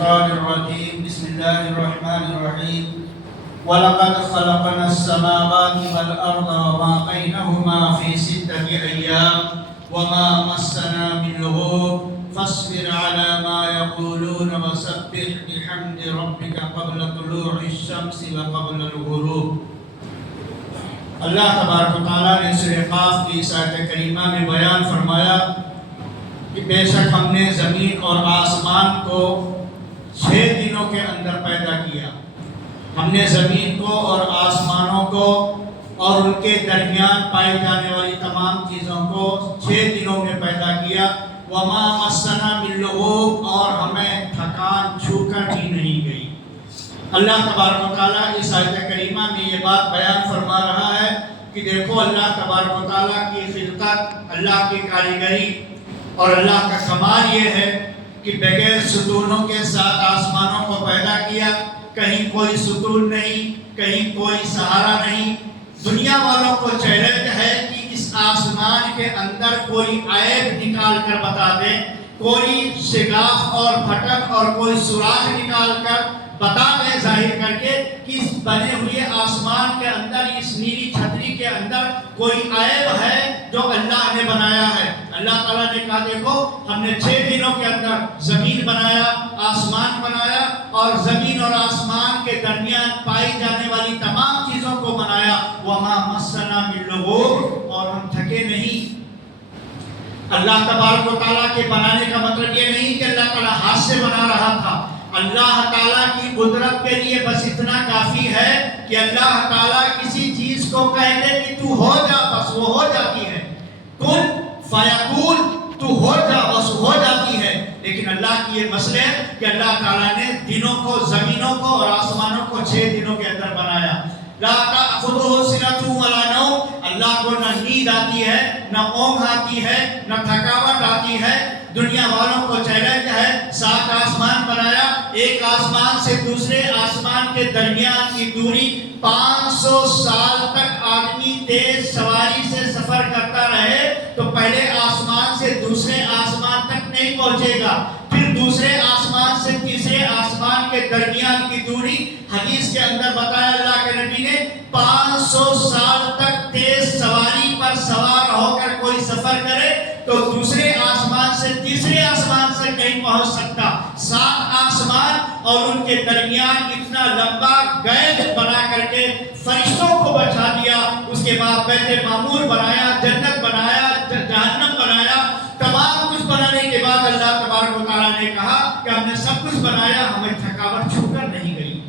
الشيطان الرجيم بسم الله الرحمن الرحيم وَلَقَدْ خَلَقْنَا السَّمَاوَاتِ وَالْأَرْضَ وَمَا بَيْنَهُمَا فِي 6 أَيَّامٍ وَمَا مَسَّنَا مِن لُغُوبٍ فَاصْبِرْ عَلَى مَا يَقُولُونَ وَسَبِّحْ بِحَمْدِ رَبِّكَ قَبْلَ طُلُوعِ الشَّمْسِ وَقَبْلَ الْغُرُوبِ۔ اللہ تبارک و تعالیٰ نے سورہ قاف کی اس آیت کریمہ میں بیان فرمایا کہ بے شک ہم نے زمین اور آسمان کو 6 دنوں کے اندر پیدا کیا۔ ہم نے زمین کو اور آسمانوں کو اور ان کے درمیان پائی جانے والی تمام چیزوں کو 6 دنوں میں پیدا کیا۔ وَمَا مَسَّنَا مِن لُغُوبٍ، اور ہمیں تھکان چھو کر بھی نہیں گئی۔ اللہ تبارک و تعالیٰ اس آیت کریمہ میں یہ بات بیان فرما رہا ہے کہ دیکھو اللہ تبارک و تعالیٰ کی خلقت، اللہ کی کاریگری اور اللہ کا کمال یہ ہے کہ بغیر ستونوں کے ساتھ آسمانوں کو پیدا کیا۔ کہیں کوئی ستون نہیں، کہیں کوئی سہارا نہیں۔ دنیا والوں کو چیلنج ہے کہ اس آسمان کے اندر کوئی عیب نکال کر بتا دیں، کوئی شگاف اور پھٹک اور کوئی سوراخ نکال کر بتا دیں ظاہر کر کے کہ اس بنے ہوئے آسمان کے اندر، اس نیلی چھتری کے اندر کوئی عیب ہے جو اللہ نے بنایا ہے۔ اللہ تعالیٰ نے کہا دیکھو ہم نے 6 دنوں کے اندر زمین بنایا، آسمان بنایا اور زمین اور آسمان کے درمیان پائی جانے والی تمام چیزوں کو بنایا۔ وَمَا مَسَّنَا مِن لُغُوبٍ، اور ہم تھکے نہیں۔ اللہ تبارک و تعالیٰ کے بنانے کا مطلب یہ نہیں کہ اللہ تعالیٰ ہاتھ سے بنا رہا تھا۔ اللہ تعالیٰ کی قدرت کے لیے بس اتنا کافی ہے کہ اللہ تعالیٰ کسی چیز کو کہہ دے کہ تو ہو جا، بس وہ ہو جاتی ہے۔ کن فیکون، تو ہو جا، بس ہو جاتی ہے۔ لیکن اللہ کی یہ مسئلہ ہے کہ اللہ تعالیٰ نے دنوں کو، زمینوں کو اور آسمانوں کو 6 دنوں کے اندر بنایا۔ لا تأخذہ سنۃ ولا نوم، اللہ کو نہ نیند آتی ہے، نہ اونگ آتی ہے، نہ تھکاوٹ آتی ہے۔ دنیا والوں کو چیلنج ہے، 7 آسمان بنایا، ایک آسمان سے دوسرے آسمان کے درمیان کی دوری 500 سال تک آدمی تیز سواری سے سفر کرتا رہے تو پہلے آسمان سے دوسرے آسمان تک نہیں پہنچے گا۔ پھر دوسرے آسمان سے تیسرے آسمان کے درمیان کی دوری حدیث کے اندر بتایا اللہ کے نبی نے 500 سال تک تیز سواری پر سوار ہو کر کوئی سفر کرے تو دوسرے آسمان سے تیسرے آسمان سے نہیں پہنچ سکتا۔ 7 آسمان اور ان کے درمیان اتنا لمبا گیپ بنا کر کے فرشتوں کو بچا دیا۔ اس کے بعد بیت معمور بنایا، جنت بنایا، جہنم بنایا۔ تمام کچھ بنانے کے بعد اللہ تبارک و تعالیٰ نے کہا کہ ہم نے سب کچھ بنایا، ہمیں تھکاوٹ چھو کر نہیں گئی۔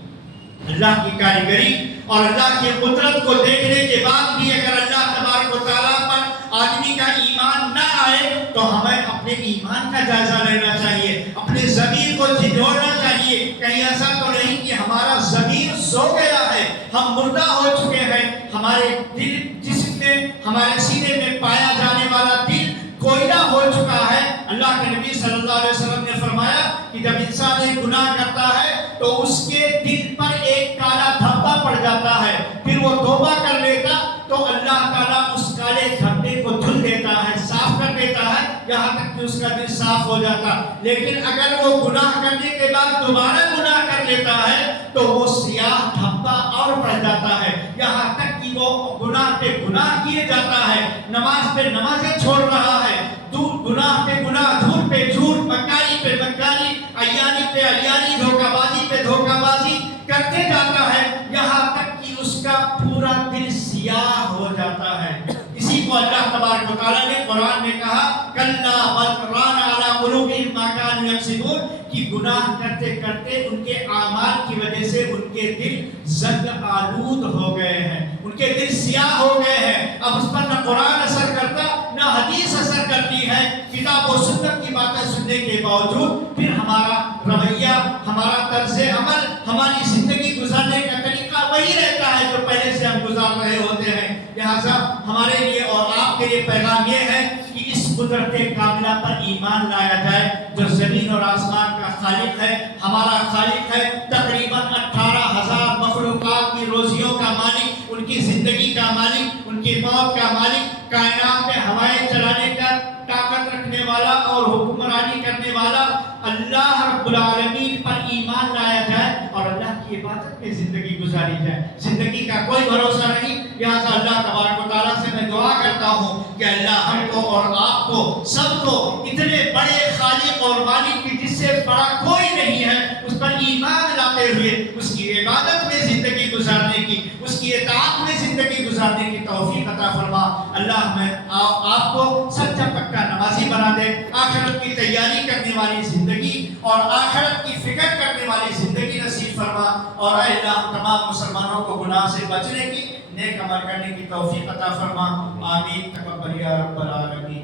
اللہ کی کاریگری اور اللہ کی قدرت کو دیکھنے کے بعد بھی اگر اللہ تبارک و تعالیٰ پر آدمی کا ایمان نہ آئے تو ہمیں اپنے ایمان کا جائزہ لینا چاہیے، اپنے ضمیر کو جھنجھوڑنا چاہیے۔ کہیں ایسا تو نہیں کہ ہمارا ضمیر سو گیا ہے، ہم مردہ ہو چکے ہیں، ہمارے دل، جسم میں، ہمارے سینے میں پایا جانے والا دل کوئلہ ہو چکا ہے۔ اللہ کے نبی صلی اللہ علیہ وسلم نے فرمایا کہ جب انسان ایک گناہ کرتا ہے تو اس کے دل پر ایک کالا دھبا پڑ جاتا ہے، پھر وہ توبہ کر لیتا تو اللہ تعالیٰ اس کالے دھبے کو دھل دیتا ہے، صاف کر دیتا ہے، یہاں تک کہ اس کا دل صاف ہو جاتا۔ لیکن اگر وہ گناہ کرنے کے بعد دوبارہ گناہ کر لیتا ہے تو وہ سیاہ دھبا اور بڑھ جاتا ہے، یہاں تک کہ وہ گناہ پہ گناہ کیے جاتا ہے، نماز پہ نمازیں چھوڑ رہا ہے، گناہ پہ گناہ، جھوٹ پہ جھوٹ، مکاری پہ مکاری، عیانی پہ عیانی، دھوکہ بازی پہ دھوکہ بازی کرتے جاتا ہے، یہاں تک کہ اس کا پورا دل سیاہ ہو جاتا ہے۔ اسی کو اللہ تبارک و تعالیٰ نے قرآن میں کہا کلا بل ران علی قلوبہم ما کانوا یکسبون، کہ گناہ کرتے کرتے ان کے اعمال کی وجہ سے ان کے دل زنگ آلود ہو گئے ہیں، ان کے دل سیاہ ہو گئے ہیں۔ اب اس پر نہ قرآن اثر کرتا نہ حدیث اثر کرتی ہے، کتاب و سنت کی باتیں سننے کے باوجود پھر ہمارا رویہ، ہمارا طرز عمل، ہماری زندگی گزارنے کا طریقہ وہی رہتا ہے جو پہلے سے ہم گزار رہے ہوتے ہیں۔ لہٰذا ہمارے لیے اور آپ کے لیے پیغام یہ ہے کہ اس قدرت کاملہ پر ایمان لایا جائے جو زمین اور آسمان کا خالق ہے، ہمارا خالق ہے، تقریباً 18,000 مخلوقات کی روزیوں کا مالک، ان کی زندگی کا مالک، ان کی موت کا مالک، کائنات میں ہوائیں چلانے کا طاقت رکھنے والا اور حکمرانی کرنے والا اللہ رب العالمین پر ایمان لایا جائے اور اللہ کی عبادت میں زندگی گزاری جائے. زندگی کا کوئی بھروسہ نہیں. لہٰذا اللہ تبارک و تعالیٰ سے میں دعا کرتا ہوں کہ اللہ ہم کو اور آپ کو سب کو اتنے بڑے خالق اور مالک کی جس سے بڑا کوئی نہیں ہے اس پر ایمان لاتے ہوئے اس کی عبادت میں زندگی گزارنے کی، اس کی اطاعت میں زندگی گزارنے کی توفیق عطا فرما. اللہ میں آپ کو سچا پکا نمازی بنا دے، آخرت کی تیاری کرنے والی زندگی اور آخرت کی فکر کرنے والی زندگی نصیب فرما. اور اے اللہ تمام مسلمانوں کو گناہ سے بچنے کی، نیک عمل کرنے کی توفیق عطا فرما. آمین. تقبل یا رب العالمین.